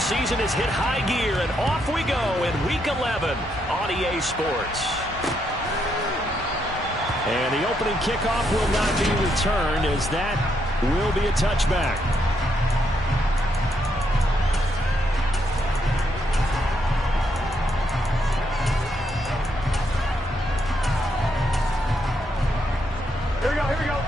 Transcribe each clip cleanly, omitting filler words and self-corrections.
season has hit high gear, and off we go in Week 11 on EA Sports. And the opening kickoff will not be returned, as that will be a touchback. Here we go.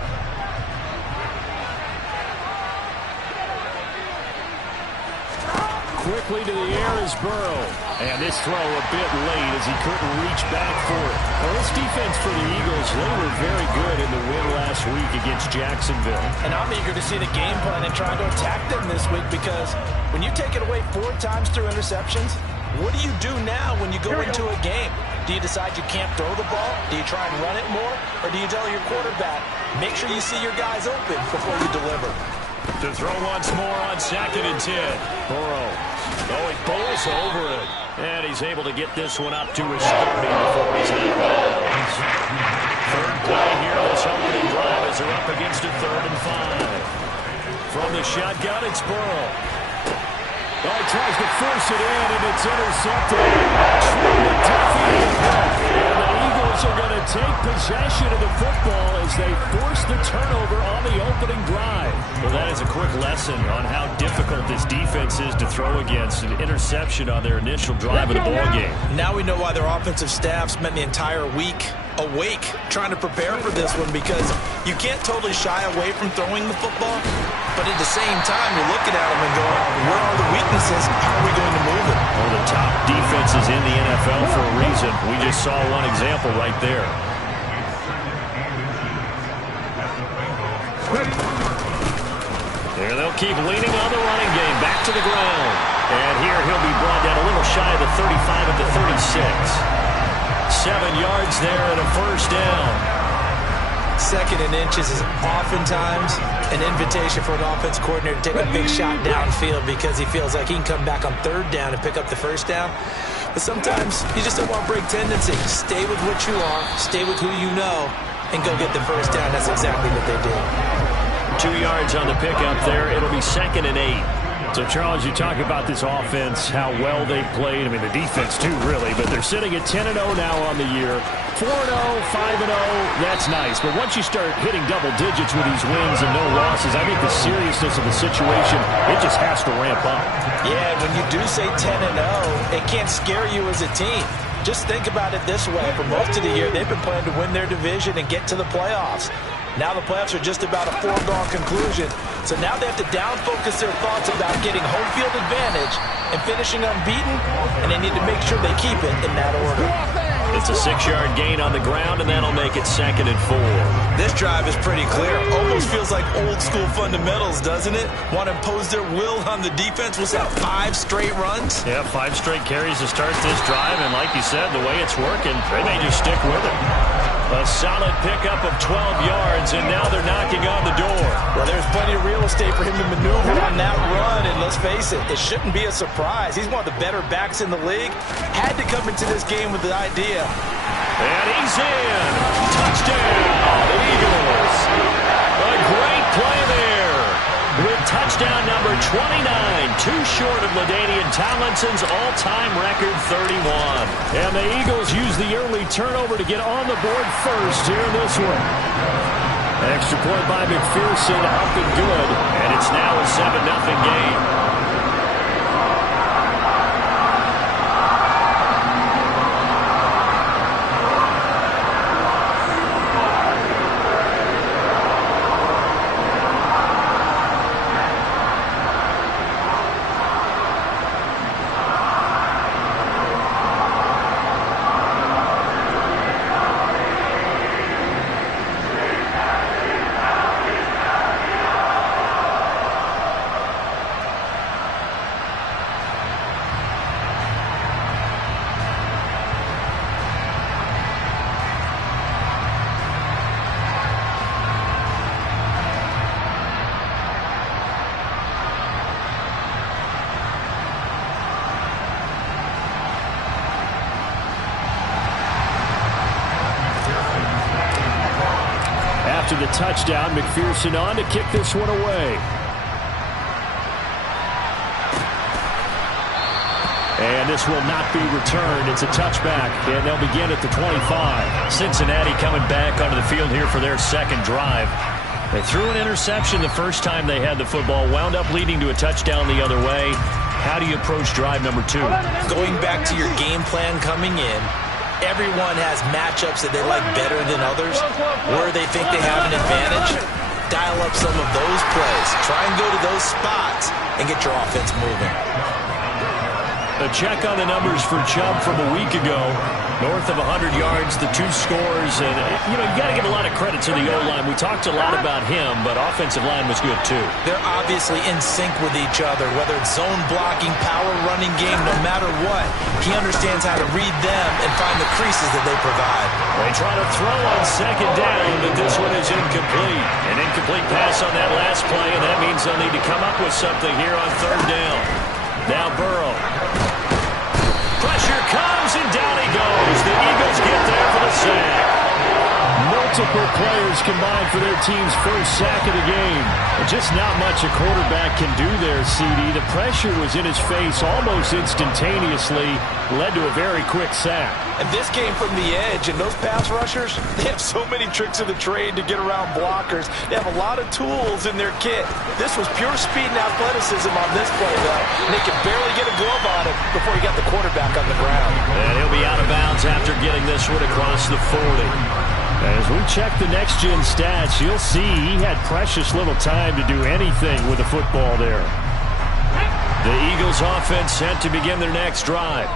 Quickly to the air is Burrow. And this throw a bit late as he couldn't reach back for it. Well, this defense for the Eagles, they were very good in the win last week against Jacksonville. And I'm eager to see the game plan and trying to attack them this week, because when you take it away 4 times through interceptions, what do you do now when you go into a game? Do you decide you can't throw the ball? Do you try and run it more? Or do you tell your quarterback, make sure you see your guys open before you deliver? To throw once more on 2nd and 10. Burrow. Oh, he bowls over it. And he's able to get this one up to his 30 before he's out of bounds. Third play here, this opening drive as they're up against a 3rd and 5. From the shotgun, it's Burrow. Oh, he tries to force it in, and it's intercepted. And the Eagles are going to take possession of the football as they force the turnover on the opening drive. Well, that is a quick lesson on how difficult this defense is to throw against. An interception on their initial drive of the ballgame. Now we know why their offensive staff spent the entire week awake trying to prepare for this one, because you can't totally shy away from throwing the football, but at the same time you're looking at them and going, where are the weaknesses? How are we going to move it? Well, the top defenses in the NFL for a reason. We just saw one example right there. There they'll keep leaning on the running game. Back to the ground. And here he'll be brought down a little shy of the 35 at the 36. 7 yards there and a first down. 2nd and inches is oftentimes an invitation for an offense coordinator to take a big shot downfield, because he feels like he can come back on 3rd down and pick up the first down. But sometimes you just don't want to break tendency. Stay with what you are, stay with who you know, and go get the first down. That's exactly what they did. 2 yards on the pickup there. It'll be 2nd and 8. So, Charles, you talk about this offense, how well they played. I mean, the defense, too, really. But they're sitting at 10-0 now on the year. 4-0, 5-0, that's nice. But once you start hitting double digits with these wins and no losses, I think the seriousness of the situation, it just has to ramp up. Yeah, when you do say 10-0, it can't scare you as a team. Just think about it this way. For most of the year, they've been playing to win their division and get to the playoffs. Now the playoffs are just about a foregone conclusion. So now they have to down-focus their thoughts about getting home field advantage and finishing unbeaten, and they need to make sure they keep it in that order. It's a 6-yard gain on the ground, and that'll make it 2nd and 4. This drive is pretty clear. Almost feels like old-school fundamentals, doesn't it? Want to impose their will on the defense. Was that 5 straight runs? Yeah, 5 straight carries to start this drive, and like you said, the way it's working, they may just stick with it. A solid pickup of 12 yards, and now they're knocking on the door. Well, there's plenty of real estate for him to maneuver on that run, and let's face it, it shouldn't be a surprise. He's one of the better backs in the league. Had to come into this game with the idea. And he's in. Touchdown, Eagles. A great play there. With touchdown number 29, too short of LaDainian Tomlinson's all-time record 31. And the Eagles use the early turnover to get on the board first here in this one. Extra point by McPherson, up and good. And it's now a 7-0 game. After the touchdown, McPherson on to kick this one away. And this will not be returned. It's a touchback, and they'll begin at the 25. Cincinnati coming back onto the field here for their second drive. They threw an interception the first time they had the football, wound up leading to a touchdown the other way. How do you approach drive number 2? Going back to your game plan coming in, everyone has matchups that they like better than others, where they think they have an advantage. Dial up some of those plays. Try and go to those spots and get your offense moving. A check on the numbers for Chubb from a week ago. North of 100 yards, the 2 scores. And, you got to give a lot of credit to the O-line. We talked a lot about him, but offensive line was good, too. They're obviously in sync with each other, whether it's zone blocking, power running game, no matter what. He understands how to read them and find the creases that they provide. They try to throw on second down, but this one is incomplete. An incomplete pass on that last play, and that means they'll need to come up with something here on third down. Now Burrow. Pressure comes, and down he goes. The Eagles get there for the sack. Multiple players combined for their team's first sack of the game. Just not much a quarterback can do there, CD. The pressure was in his face almost instantaneously, led to a very quick sack. And this came from the edge, and those pass rushers, they have so many tricks of the trade to get around blockers. They have a lot of tools in their kit. This was pure speed and athleticism on this play, though. And they could barely get a glove on it before he got the quarterback on the ground. And he'll be out of bounds after getting this one across the 40. As we check the next-gen stats, you'll see he had precious little time to do anything with the football there. The Eagles offense set to begin their next drive.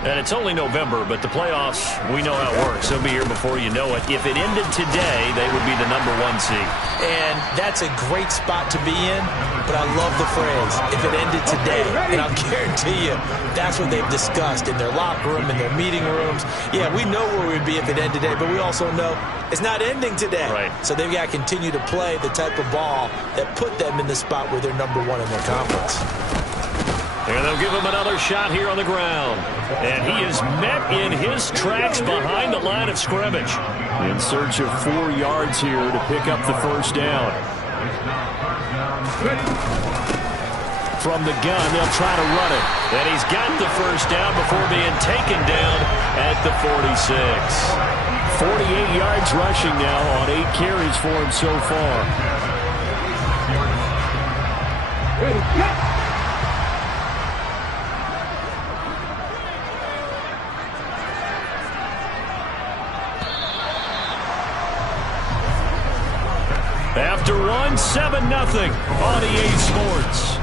And it's only November, but the playoffs, we know how it works. They'll be here before you know it. If it ended today, they would be the #1 seed. And that's a great spot to be in, but I love the phrase, if it ended today. And I'll guarantee you, that's what they've discussed in their locker room, in their meeting rooms. Yeah, we know where we'd be if it ended today, but we also know it's not ending today. Right. So they've got to continue to play the type of ball that put them in the spot where they're #1 in their conference. And they'll give him another shot here on the ground. And he is met in his tracks behind the line of scrimmage. In search of 4 yards here to pick up the first down. From the gun, they'll try to run it. And he's got the first down before being taken down at the 46. 48 yards rushing now on 8 carries for him so far. After one, 7-0 on EA Sports.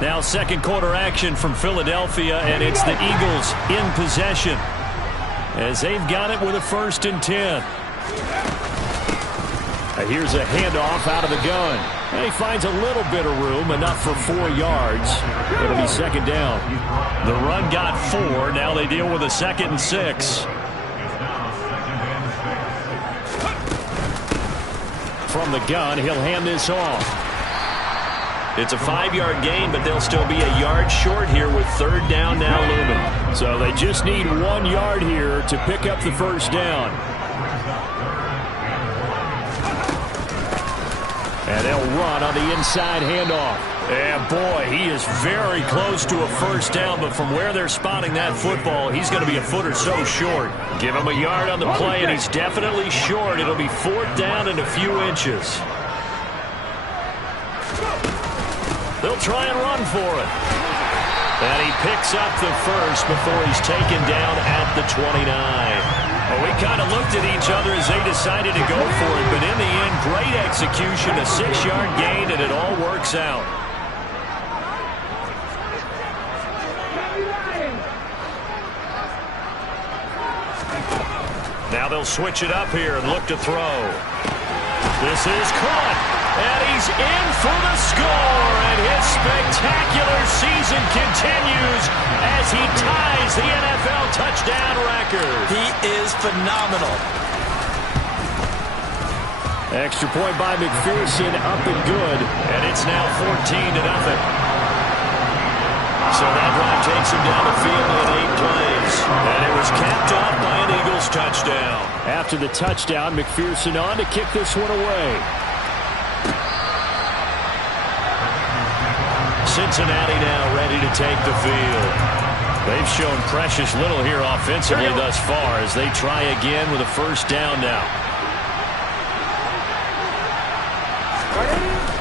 Now second quarter action from Philadelphia, and it's the Eagles in possession as they've got it with a 1st and 10. Here's a handoff out of the gun. And he finds a little bit of room, enough for 4 yards. It'll be 2nd down. The run got 4. Now they deal with a 2nd and 6. From the gun, he'll hand this off. It's a 5-yard gain, but they'll still be a yard short here with 3rd down now looming. So they just need 1 yard here to pick up the first down. And they'll run on the inside handoff. And boy, he is very close to a first down, but from where they're spotting that football, he's going to be a foot or so short. Give him a yard on the play, and he's definitely short. It'll be 4th down and a few inches. They'll try and run for it. And he picks up the first before he's taken down at the 29. Well, we kind of looked at each other as they decided to go for it, but in the end, great execution, a 6-yard gain, and it all works out. Now they'll switch it up here and look to throw. This is caught, and he's in for the score, and his spectacular season continues as he ties the NFL touchdown record. He is phenomenal. Extra point by McPherson, up and good. And it's now 14-0. So that drive takes him down the field in 8 plays. And it was capped off by an Eagles touchdown. After the touchdown, McPherson on to kick this one away. Cincinnati now ready to take the field. They've shown precious little here offensively thus far as they try again with a first down now.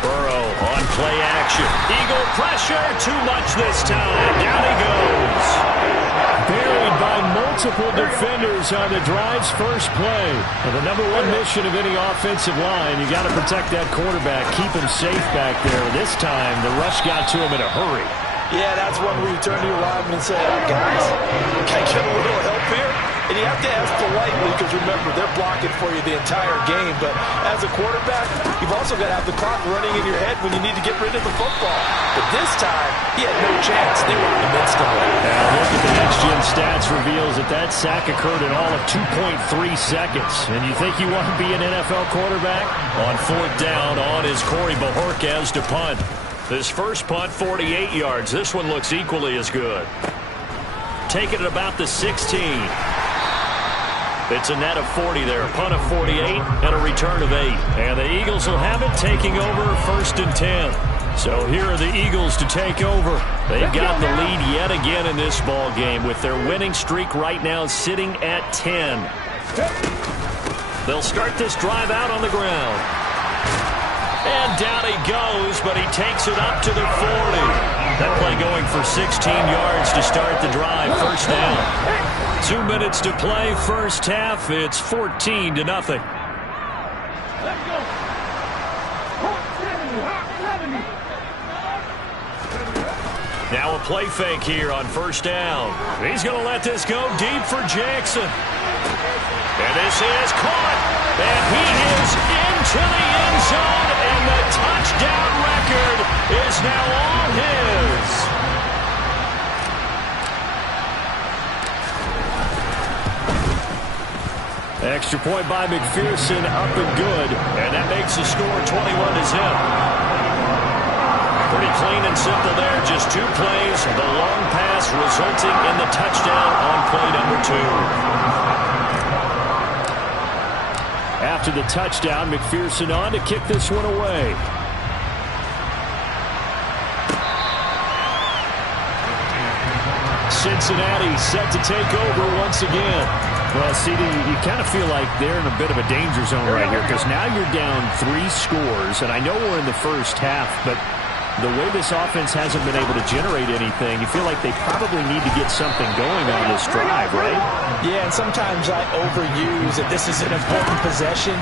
Burrow on play action. Eagle pressure, too much this time. Down he goes. Buried by multiple defenders on the drive's first play. And the number one mission of any offensive line, you got to protect that quarterback, keep him safe back there. This time, the rush got to him in a hurry. Yeah, that's one where you turn to your lineman and say, guys, can I get a little help here? And you have to ask politely because, remember, they're blocking for you the entire game. But as a quarterback, you've also got to have the clock running in your head when you need to get rid of the football. But this time, he had no chance. They were on him instantly. Now look at the next-gen stats reveals that sack occurred in all of 2.3 seconds. And you think you want to be an NFL quarterback? On fourth down, on is Corey Bojorquez to punt. This first punt, 48 yards. This one looks equally as good. Taking it about the 16. It's a net of 40 there. Punt of 48 and a return of 8. And the Eagles will have it taking over first and 10. So here are the Eagles to take over. They've got the lead yet again in this ball game with their winning streak right now sitting at 10. They'll start this drive out on the ground. And down he goes, but he takes it up to the 40. That play going for 16 yards to start the drive. First down. 2 minutes to play. First half. It's 14-0. Now a play fake here on first down. He's going to let this go deep for Jackson. And this is caught. And he is into the end zone. And the touchdown record is now all his. Extra point by McPherson, up and good. And that makes the score 21-0. Pretty clean and simple there. Just 2 plays. The long pass resulting in the touchdown on play number 2. After the touchdown, McPherson on to kick this one away. Cincinnati set to take over once again. Well, CD, you kind of feel like they're in a bit of a danger zone right here because now you're down 3 scores, and I know we're in the first half, but the way this offense hasn't been able to generate anything, you feel like they probably need to get something going on this drive, right? Yeah, and sometimes I overuse that this is an important possession,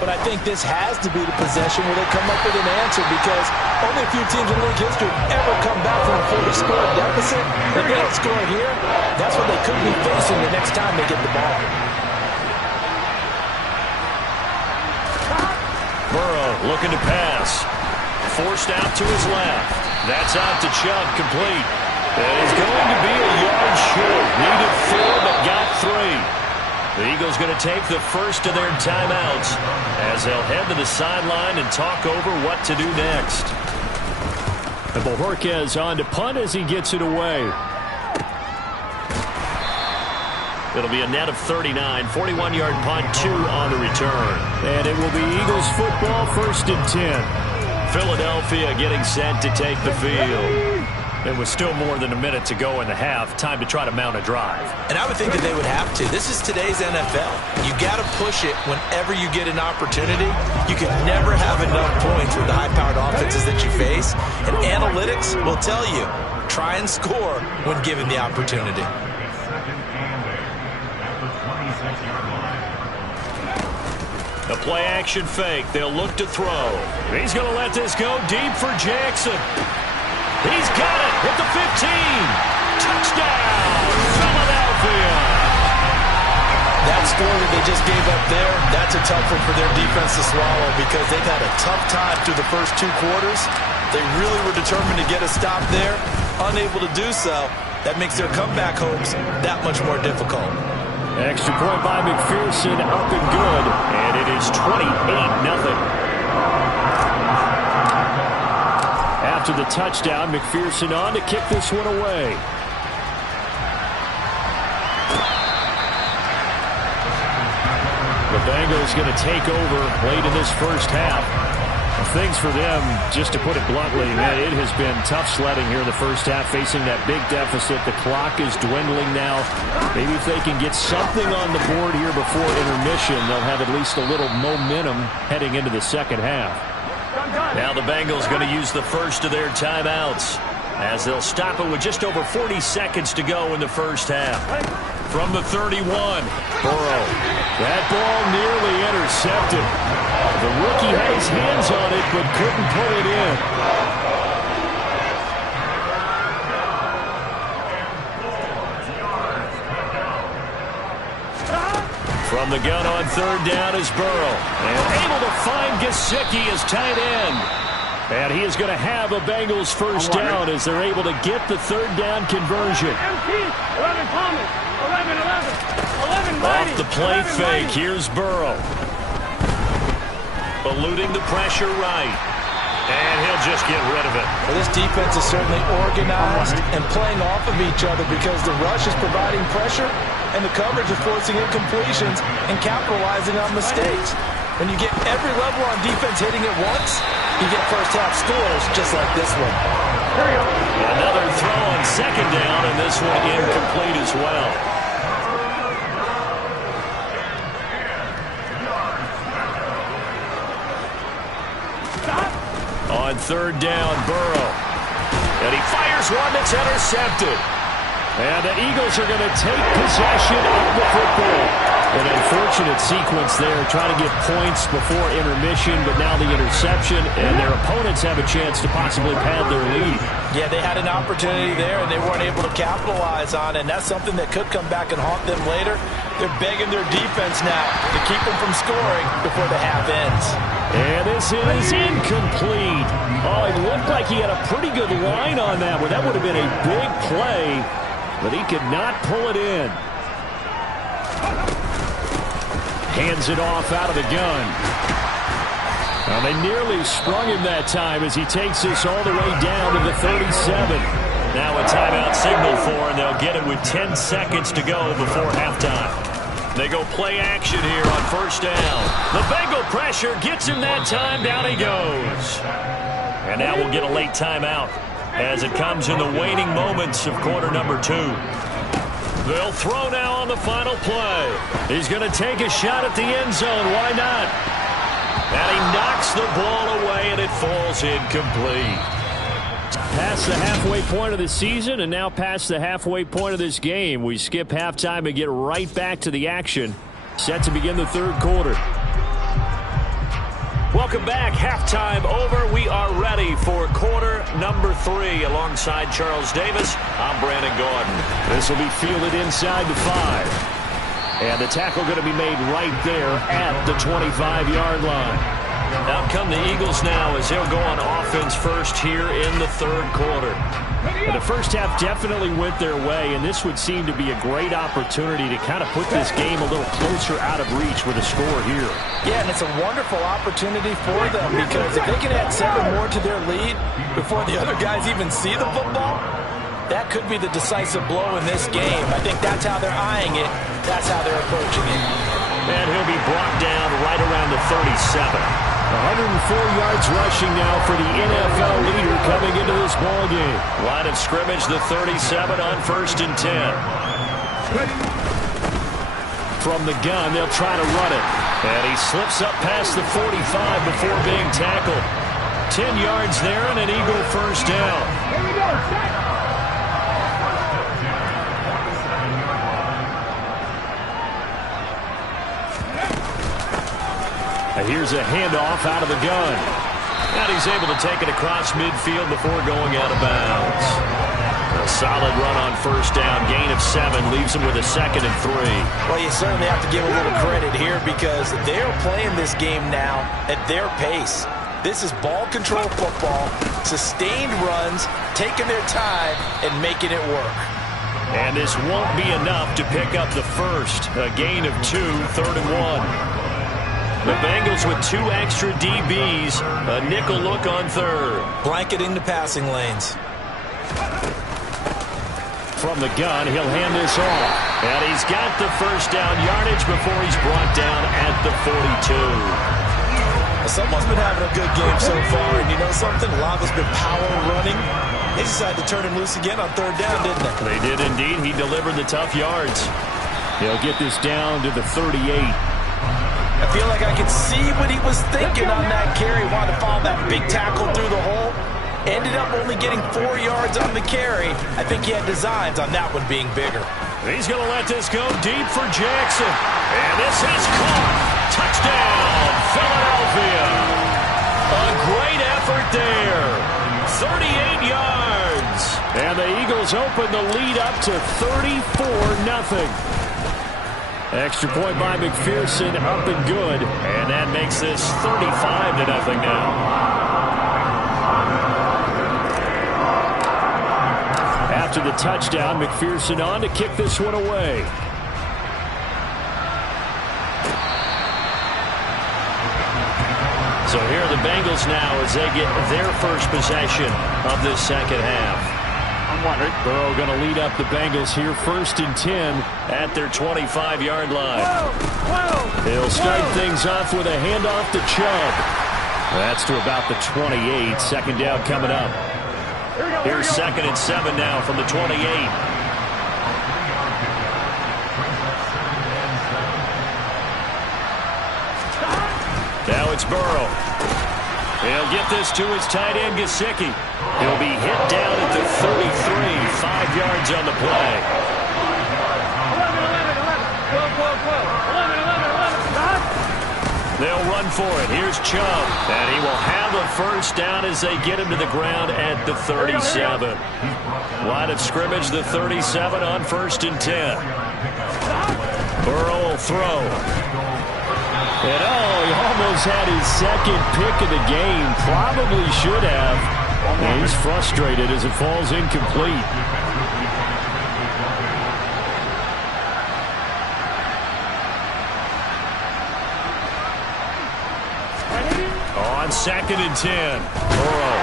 but I think this has to be the possession where they come up with an answer because only a few teams in league history ever come back from a 40-score deficit. If they don't score here, that's what they could be facing the next time they get the ball. Burrow looking to pass. Forced out to his left. That's out to Chubb, complete. That is going to be a yard short. Needed 4, but got 3. The Eagles going to take the first of their timeouts as they'll head to the sideline and talk over what to do next. And Bojorquez on to punt as he gets it away. It'll be a net of 39, 41-yard punt, 2 on the return. And it will be Eagles football, first and 10. Philadelphia getting set to take the field. There was still more than a minute to go in the half. Time to try to mount a drive. And I would think that they would have to. This is today's NFL. You got to push it whenever you get an opportunity. You can never have enough points with the high-powered offenses that you face. And analytics will tell you, try and score when given the opportunity. A play-action fake. They'll look to throw. He's going to let this go deep for Jackson. He's got it at the 15. Touchdown, Philadelphia. That score that they just gave up there, that's a tough one for their defense to swallow because they've had a tough time through the first 2 quarters. They really were determined to get a stop there. Unable to do so, that makes their comeback hopes that much more difficult. Extra point by McPherson, up and good. And it is 28-0. After the touchdown, McPherson on to kick this one away. The Bengals going to take over late in this first half. Things for them, just to put it bluntly, man, it has been tough sledding here in the first half, facing that big deficit. The clock is dwindling now. Maybe if they can get something on the board here before intermission, they'll have at least a little momentum heading into the second half. Now the Bengals going to use the first of their timeouts, as they'll stop it with just over 40 seconds to go in the first half. From the 31, Burrow. That ball nearly intercepted. The rookie had his hands on it, but couldn't pull it in. From the gun on third down is Burrow. And able to find Gesicki as tight end. And he is going to have a Bengals first down as they're able to get the third down conversion. 11 Thomas. 11. Off the play fake, here's Burrow. Eluding the pressure right. And he'll just get rid of it. Well, this defense is certainly organized and playing off of each other because the rush is providing pressure and the coverage is forcing incompletions and capitalizing on mistakes. When you get every level on defense hitting at once, you get first half scores just like this one. Another throw on second down, and this one incomplete as well. On third down, Burrow. And he fires one that's intercepted. And the Eagles are going to take possession of the football. An unfortunate sequence there, trying to get points before intermission, but now the interception, and their opponents have a chance to possibly pad their lead. Yeah, they had an opportunity there, and they weren't able to capitalize on it, and that's something that could come back and haunt them later. They're begging their defense now to keep them from scoring before the half ends. And this is incomplete. Oh, it looked like he had a pretty good line on that one. That would have been a big play, but he could not pull it in. Hands it off out of the gun. Well, they nearly sprung him that time as he takes this all the way down to the 37. Now a timeout signal for, and they'll get it with 10 seconds to go before halftime. They go play action here on first down. The Bengal pressure gets him that time. Down he goes. And now we'll get a late timeout as it comes in the waning moments of quarter number 2. They'll throw now on the final play. He's going to take a shot at the end zone. Why not? And he knocks the ball away, and it falls incomplete. Past the halfway point of the season, and now past the halfway point of this game. We skip halftime and get right back to the action. Set to begin the third quarter. Welcome back. Halftime over. We are ready for quarter number 3. Alongside Charles Davis, I'm Brandon Gordon. This will be fielded inside the 5. And the tackle going to be made right there at the 25-yard line. Out come the Eagles now as they'll go on offense first here in the third quarter. And the first half definitely went their way, and this would seem to be a great opportunity to kind of put this game a little closer out of reach with a score here. Yeah, and it's a wonderful opportunity for them because if they can add 7 more to their lead before the other guys even see the football, that could be the decisive blow in this game. I think that's how they're eyeing it. That's how they're approaching it. And he'll be brought down right around the 37. 104 yards rushing now for the NFL leader coming into this ball game. Line of scrimmage, the 37 on 1st and 10. From the gun, they'll try to run it. And he slips up past the 45 before being tackled. 10 yards there and an Eagle first down. Here we go. Set. Here's a handoff out of the gun. And he's able to take it across midfield before going out of bounds. A solid run on first down. Gain of 7 leaves him with a 2nd and 3. Well, you certainly have to give a little credit here because they're playing this game now at their pace. This is ball control football, sustained runs, taking their time and making it work. And this won't be enough to pick up the first. A gain of 2, 3rd and 1. The Bengals with 2 extra DBs. A nickel look on 3rd. Blanketing the passing lanes. From the gun, he'll hand this off. And he's got the first down yardage before he's brought down at the 42. Someone's been having a good game so far, and you know something? A lot of it's been power running. They decided to turn him loose again on third down, didn't they? They did indeed. He delivered the tough yards. He'll get this down to the 38. I feel like I could see what he was thinking on that carry. Wanted to follow that big tackle through the hole. Ended up only getting 4 yards on the carry. I think he had designs on that one being bigger. He's going to let this go deep for Jackson. And this is caught. Touchdown, Philadelphia. A great effort there. 38 yards. And the Eagles open the lead up to 34-0. Extra point by McPherson, up and good. And that makes this 35-0 now. After the touchdown, McPherson on to kick this one away. So here are the Bengals now as they get their first possession of this second half. Burrow going to lead up the Bengals here, 1st and 10 at their 25-yard line. He'll start things off with a handoff to Chubb. That's to about the 28. Second down coming up. Here's 2nd and 7 now from the 28. Now it's Burrow. He'll get this to his tight end, Gesicki. He'll be hit down at the 33, 5 yards on the play. 11, 11, 11, 12, 12, 12. 11, 11, 11. They'll run for it. Here's Chubb. And he will have a first down as they get him to the ground at the 37. Line of scrimmage, the 37 on 1st and 10. Burrow will throw. And he almost had his second pick of the game. Probably should have. And he's frustrated as it falls incomplete. On 2nd and 10. Burrow.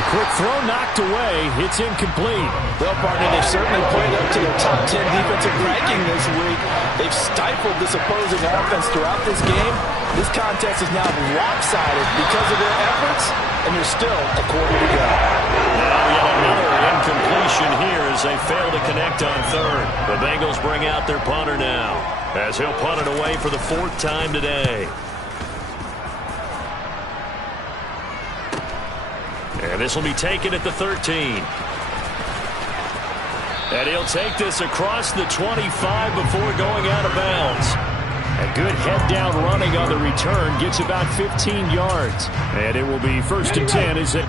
The quick throw knocked away. It's incomplete. Well, partner, they've certainly played up to their top 10 defensive ranking this week. They've stifled this opposing offense throughout this game. This contest is now lopsided because of their efforts, and there's still a quarter to go. Now yet another incompletion here as they fail to connect on 3rd. The Bengals bring out their punter now as he'll punt it away for the 4th time today. And this will be taken at the 13. And he'll take this across the 25 before going out of bounds. A good head-down running on the return gets about 15 yards. And it will be 1st and 10 as it...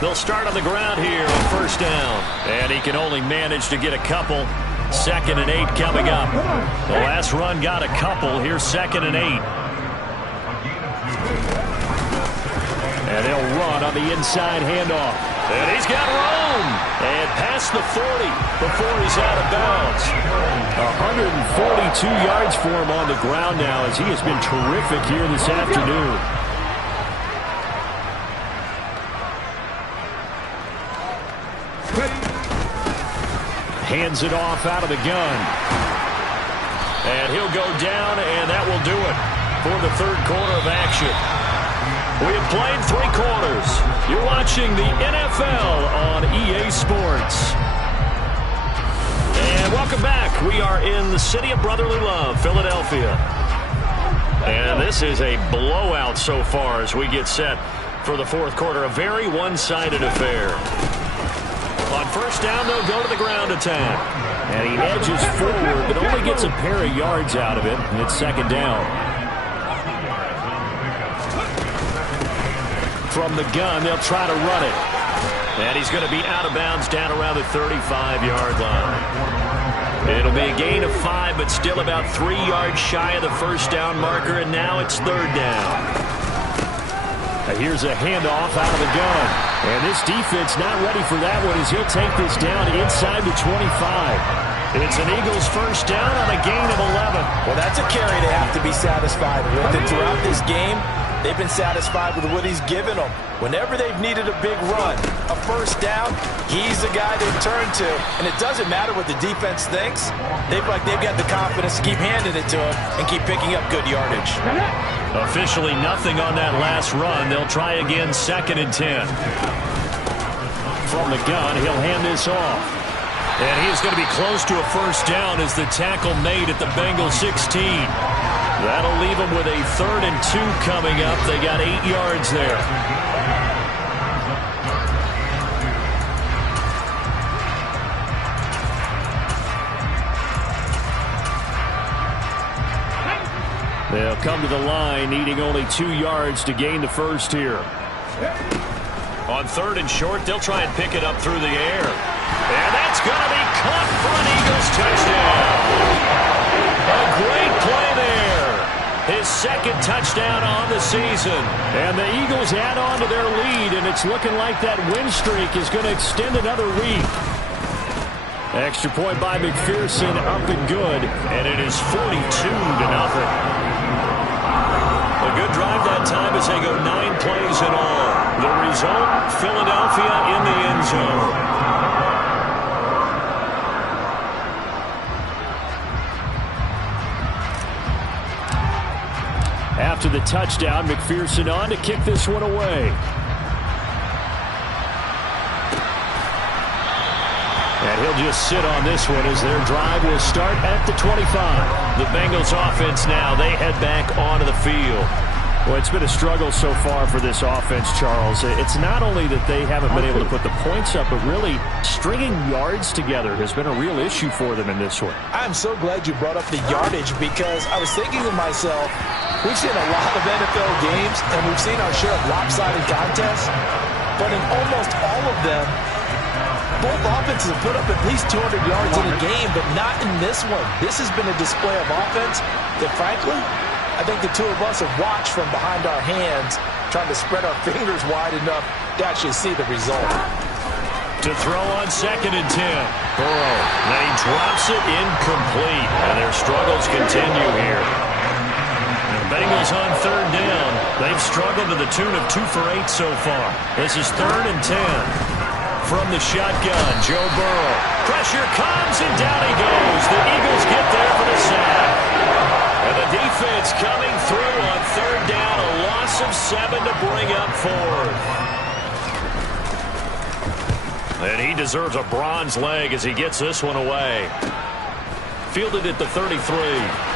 They'll start on the ground here on first down. And he can only manage to get a couple. 2nd and 8 coming up. The last run got a couple. Here's 2nd and 8. And they'll run on the inside handoff. And he's got room. And past the 40 before he's out of bounds. 142 yards for him on the ground now as he has been terrific here this afternoon. Hands it off out of the gun. And he'll go down, and that will do it for the third quarter of action. We have played 3 quarters. You're watching the NFL on EA Sports. And welcome back. We are in the city of brotherly love, Philadelphia. And this is a blowout so far as we get set for the fourth quarter. A very one-sided affair. On first down, they'll go to the ground attack. And he edges forward, but only gets a pair of yards out of it. And it's 2nd down. From the gun, they'll try to run it. And he's going to be out of bounds down around the 35-yard line. It'll be a gain of 5, but still about 3 yards shy of the first down marker. And now it's 3rd down. Here's a handoff out of the gun. And this defense not ready for that one as he'll take this down inside the 25. It's an Eagles first down on a gain of 11. Well, that's a carry they have to be satisfied with. And throughout this game, they've been satisfied with what he's given them. Whenever they've needed a big run, a first down, he's the guy they turn to. And it doesn't matter what the defense thinks. They've got the confidence to keep handing it to him and keep picking up good yardage. Officially nothing on that last run. They'll try again 2nd and 10. From the gun, he'll hand this off. And he is going to be close to a first down as the tackle made at the Bengals 16. That'll leave them with a 3rd and 2 coming up. They got 8 yards there. They'll come to the line, needing only 2 yards to gain the first here. On 3rd and short, they'll try and pick it up through the air. And that's going to be caught for an Eagles touchdown. A great play there. His 2nd touchdown on the season. And the Eagles add on to their lead, and it's looking like that win streak is going to extend another week. Extra point by McPherson, up and good. And it is 42-0. A good drive that time as they go 9 plays in all. The result, Philadelphia in the end zone. After the touchdown, McPherson on to kick this one away. And he'll just sit on this one as their drive will start at the 25. The Bengals offense now, they head back onto the field. Well, it's been a struggle so far for this offense, Charles. It's not only that they haven't been able to put the points up, but really stringing yards together has been a real issue for them in this one. I'm so glad you brought up the yardage because I was thinking to myself, we've seen a lot of NFL games and we've seen our share of lopsided contests, but in almost all of them, both offenses have put up at least 200 yards in a game, but not in this one. This has been a display of offense that, frankly, I think the two of us have watched from behind our hands, trying to spread our fingers wide enough to actually see the result. To throw on 2nd and 10. Burrow. Then he drops it incomplete. And their struggles continue here. The Bengals on 3rd down. They've struggled to the tune of 2 for 8 so far. This is 3rd and 10. From the shotgun, Joe Burrow. Pressure comes and down he goes. The Eagles get there for the sack. And the defense coming through on 3rd down. A loss of 7 to bring up 4th. And he deserves a bronze leg as he gets this one away. Fielded at the 33.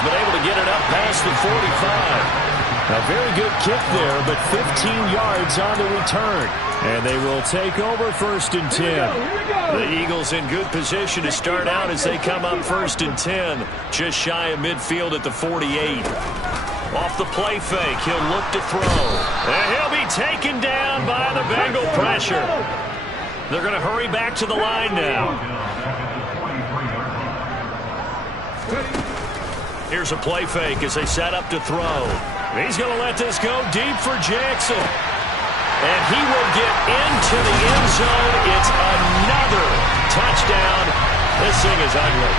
He's been able to get it up past the 45. A very good kick there, but 15 yards on the return. And they will take over 1st and 10. The Eagles in good position to start out as they come up 1st and 10. Just shy of midfield at the 48. Off the play fake, he'll look to throw. And he'll be taken down by the Bengal pressure. They're going to hurry back to the line now. Here's a play fake as they set up to throw. He's going to let this go deep for Jackson. And he will get into the end zone. It's another touchdown. This thing is ugly.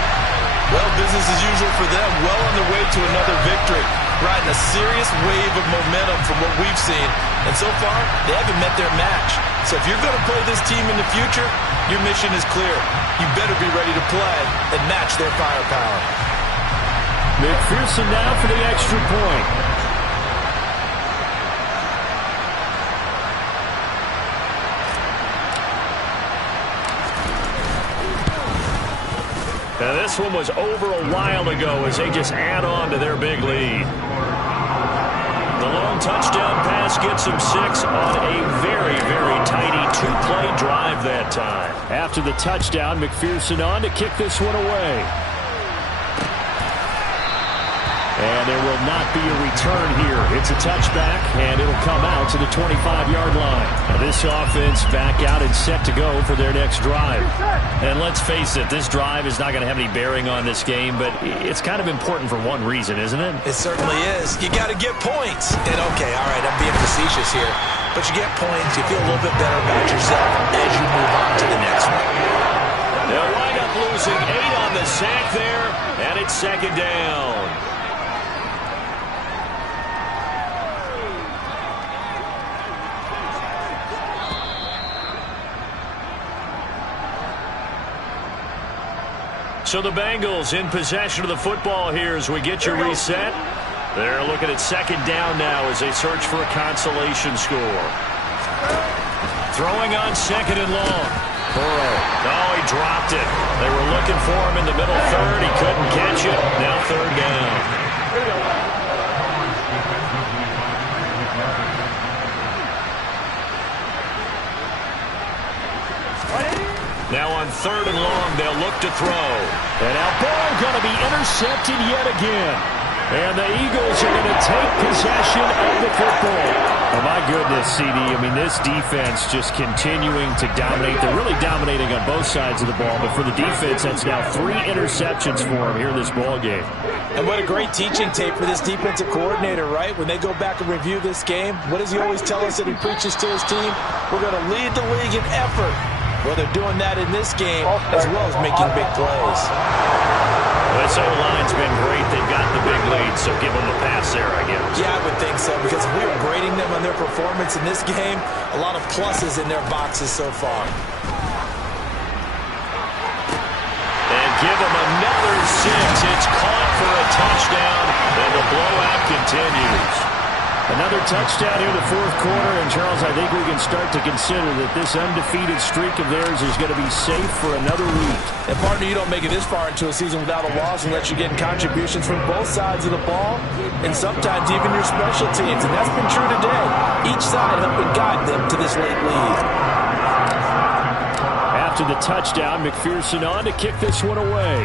Well, business as usual for them. Well on their way to another victory. Riding a serious wave of momentum from what we've seen. And so far, they haven't met their match. So if you're going to play this team in the future, your mission is clear. You better be ready to play and match their firepower. McPherson now for the extra point. Now this one was over a while ago as they just add on to their big lead. The long touchdown pass gets them 6 on a very, very tiny 2-play drive that time. After the touchdown, McPherson on to kick this one away. And there will not be a return here. It's a touchback, and it'll come out to the 25-yard line. Now this offense back out and set to go for their next drive. And let's face it, this drive is not going to have any bearing on this game, but it's kind of important for one reason, isn't it? It certainly is. You got to get points. And okay, all right, I'm being facetious here. But you get points, you feel a little bit better about yourself as you move on to the next one. They'll wind up losing 8 on the sack there, and it's 2nd down. So the Bengals in possession of the football here as we get you reset. They're looking at 2nd down now as they search for a consolation score. Throwing on 2nd and long. Burrow. Oh, he dropped it. They were looking for him in the middle 3rd. He couldn't catch it. Now 3rd down. Now on 3rd and long, they'll look to throw. And now ball going to be intercepted yet again. And the Eagles are going to take possession of the football. Oh, my goodness, CD. I mean, this defense just continuing to dominate. They're really dominating on both sides of the ball. But for the defense, that's now 3 interceptions for them here in this ball game. And what a great teaching tape for this defensive coordinator, right? When they go back and review this game, what does he always tell us that he preaches to his team? We're going to lead the league in effort. Well, they're doing that in this game as well as making big plays. This O-line's been great. They've got the big lead, so give them a pass there, I guess. Yeah, I would think so, because if we were grading them on their performance in this game, a lot of pluses in their boxes so far. And give them another 6. It's caught for a touchdown, and the blowout continues. Another touchdown here in the 4th quarter, and Charles, I think we can start to consider that this undefeated streak of theirs is going to be safe for another week. And partner, you don't make it this far into a season without a loss unless you're getting contributions from both sides of the ball, and sometimes even your special teams, and that's been true today. Each side helping guide them to this late lead. After the touchdown, McPherson on to kick this one away.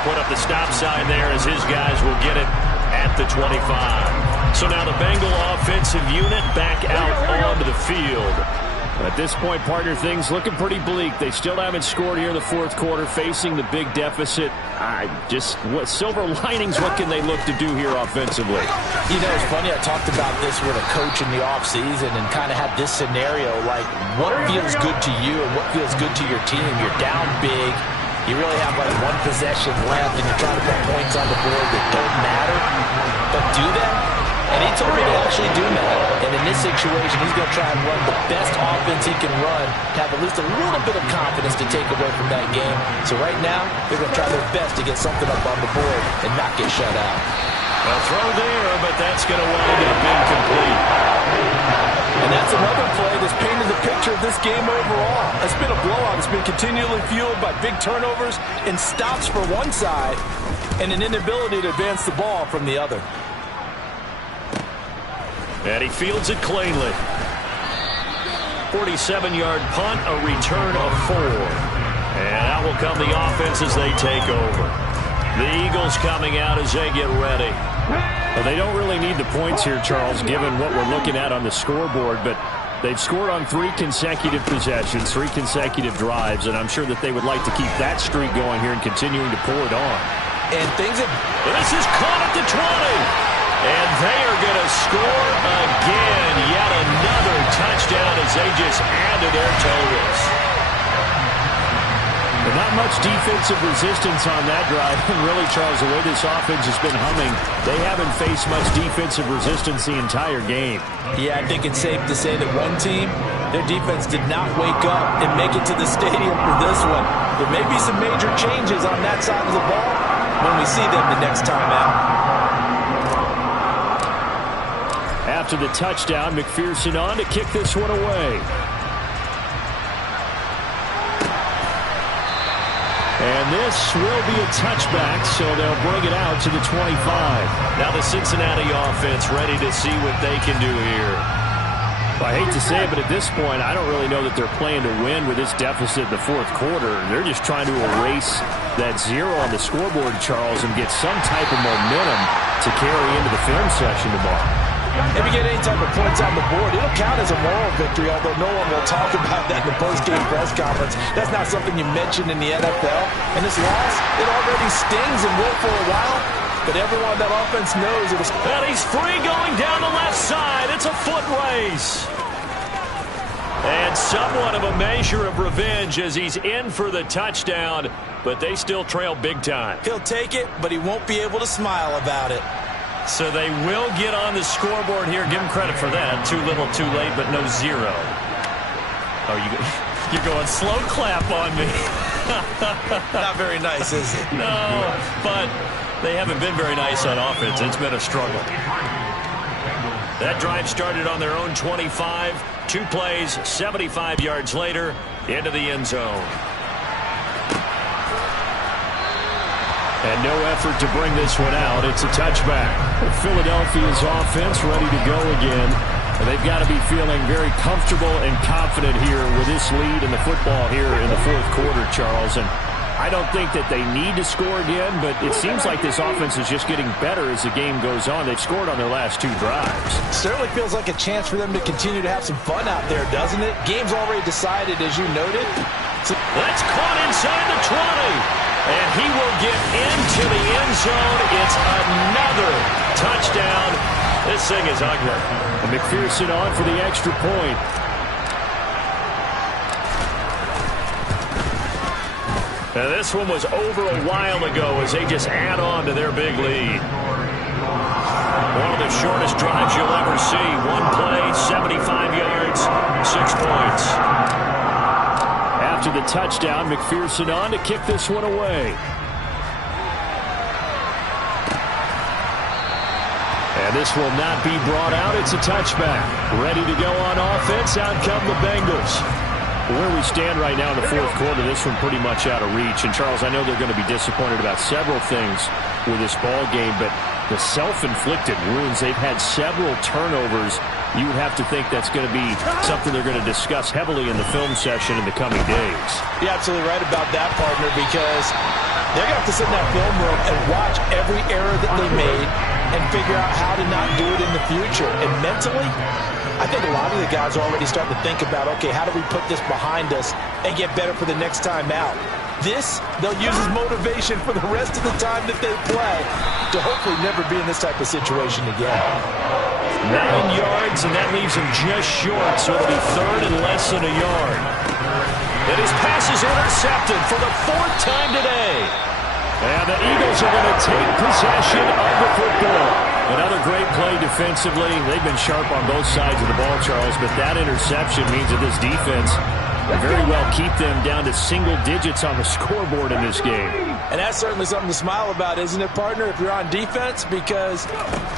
Put up the stop sign there as his guys will get it at the 25. So now the Bengal offensive unit back out onto the field. At this point, partner, things looking pretty bleak. They still haven't scored here in the 4th quarter, facing the big deficit. What silver linings, what can they look to do here offensively? You know, it's funny, I talked about this with a coach in the offseason and kind of had this scenario, like what feels good to you and what feels good to your team. You're down big. You really have like 1 possession left, and you're trying to put points on the board that don't matter. But do that? And he told me they actually do matter. And in this situation, he's going to try and run the best offense he can run to have at least a little bit of confidence to take away from that game. So right now, they're going to try their best to get something up on the board and not get shut out. A throw there, but that's going to wind up incomplete. And that's another play that's painted the picture of this game overall. It's been a blowout. It's been continually fueled by big turnovers and stops for one side and an inability to advance the ball from the other. And he fields it cleanly. 47-yard punt, a return of 4. And out will come the offense as they take over. The Eagles coming out as they get ready. Well, they don't really need the points here, Charles, given what we're looking at on the scoreboard, but they've scored on 3 consecutive possessions, 3 consecutive drives, and I'm sure that they would like to keep that streak going here and continuing to pour it on. And things have... This is caught at the 20. And they are going to score again. Yet another touchdown as they just add to their totals. But not much defensive resistance on that drive. And really, Charles, the way this offense has been humming, they haven't faced much defensive resistance the entire game. Yeah, I think it's safe to say that one team, their defense did not wake up and make it to the stadium for this one. There may be some major changes on that side of the ball when we see them the next time out. After the touchdown, McPherson on to kick this one away. And this will be a touchback, so they'll bring it out to the 25. Now the Cincinnati offense ready to see what they can do here. Well, I hate to say it, but at this point, I don't really know that they're playing to win with this deficit in the fourth quarter. They're just trying to erase that 0 on the scoreboard, Charles, and get some type of momentum to carry into the film session tomorrow. If you get any type of points on the board, it'll count as a moral victory, although no one will talk about that in the post-game press conference. That's not something you mention in the NFL. And this loss, it already stings and will for a while, but everyone on that offense knows it was... And he's free going down the left side. It's a foot race. And somewhat of a measure of revenge as he's in for the touchdown, but they still trail big time. He'll take it, but he won't be able to smile about it. So they will get on the scoreboard here. Give him credit for that. Too little, too late, but no 0. Oh, you're going slow clap on me. Not very nice, is it? No, but they haven't been very nice on offense. It's been a struggle. That drive started on their own 25. 2 plays, 75 yards later, into the end zone. And no effort to bring this one out. It's a touchback. Philadelphia's offense ready to go again. And they've got to be feeling very comfortable and confident here with this lead in the football here in the fourth quarter, Charles. And I don't think that they need to score again, but it seems like this offense is just getting better as the game goes on. They've scored on their last 2 drives. Certainly feels like a chance for them to continue to have some fun out there, doesn't it? Game's already decided, as you noted. That's caught inside the 20. And he will get into the end zone. It's another touchdown. This thing is ugly. And McPherson on for the extra point. And this one was over a while ago as they just add on to their big lead. One of the shortest drives you'll ever see. 1 play, 75 yards, 6 points. After the touchdown, McPherson on to kick this one away. And this will not be brought out. It's a touchback. Ready to go on offense. Out come the Bengals. Where we stand right now in the fourth quarter, this one pretty much out of reach. And, Charles, I know they're going to be disappointed about several things with this ball game, but the self-inflicted wounds, they've had several turnovers. You would have to think that's going to be something they're going to discuss heavily in the film session in the coming days. You're absolutely right about that, partner, because they're going to have to sit in that film room and watch every error that they made and figure out how to not do it in the future. And mentally, I think a lot of the guys are already starting to think about, okay, how do we put this behind us and get better for the next time out? This, they'll use as motivation for the rest of the time that they play to hopefully never be in this type of situation again. 9 yards, and that leaves him just short, so it'll be third and less than a yard. And his pass is intercepted for the 4th time today. And the Eagles are going to take possession of the football. Another great play defensively. They've been sharp on both sides of the ball, Charles, but that interception means that this defense, very well keep them down to single digits on the scoreboard in this game. And that's certainly something to smile about, isn't it, partner, if you're on defense? Because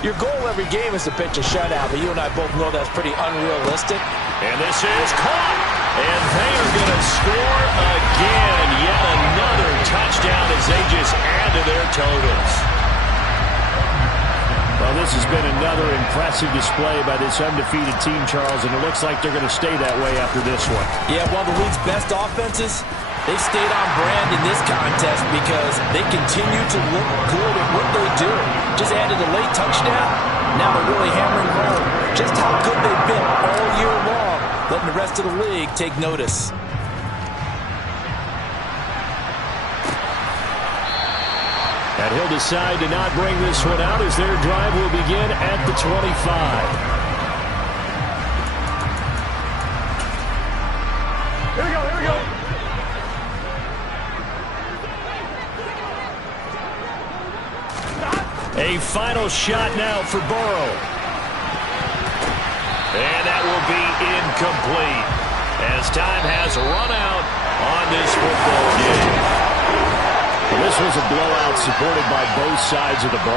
your goal every game is to pitch a shutout, but you and I both know that's pretty unrealistic. And this is caught. And they are going to score again. Yet another touchdown as they just add to their totals. Well, this has been another impressive display by this undefeated team, Charles, and it looks like they're going to stay that way after this one. Yeah, one of the league's best offenses, they stayed on brand in this contest because they continue to look good at what they do. Just added a late touchdown. Now they're really hammering home just how good they've been all year long, letting the rest of the league take notice. And he'll decide to not bring this one out as their drive will begin at the 25. Here we go, here we go. A final shot now for Burrow. And that will be incomplete as time has run out on this football game. This was a blowout supported by both sides of the ball.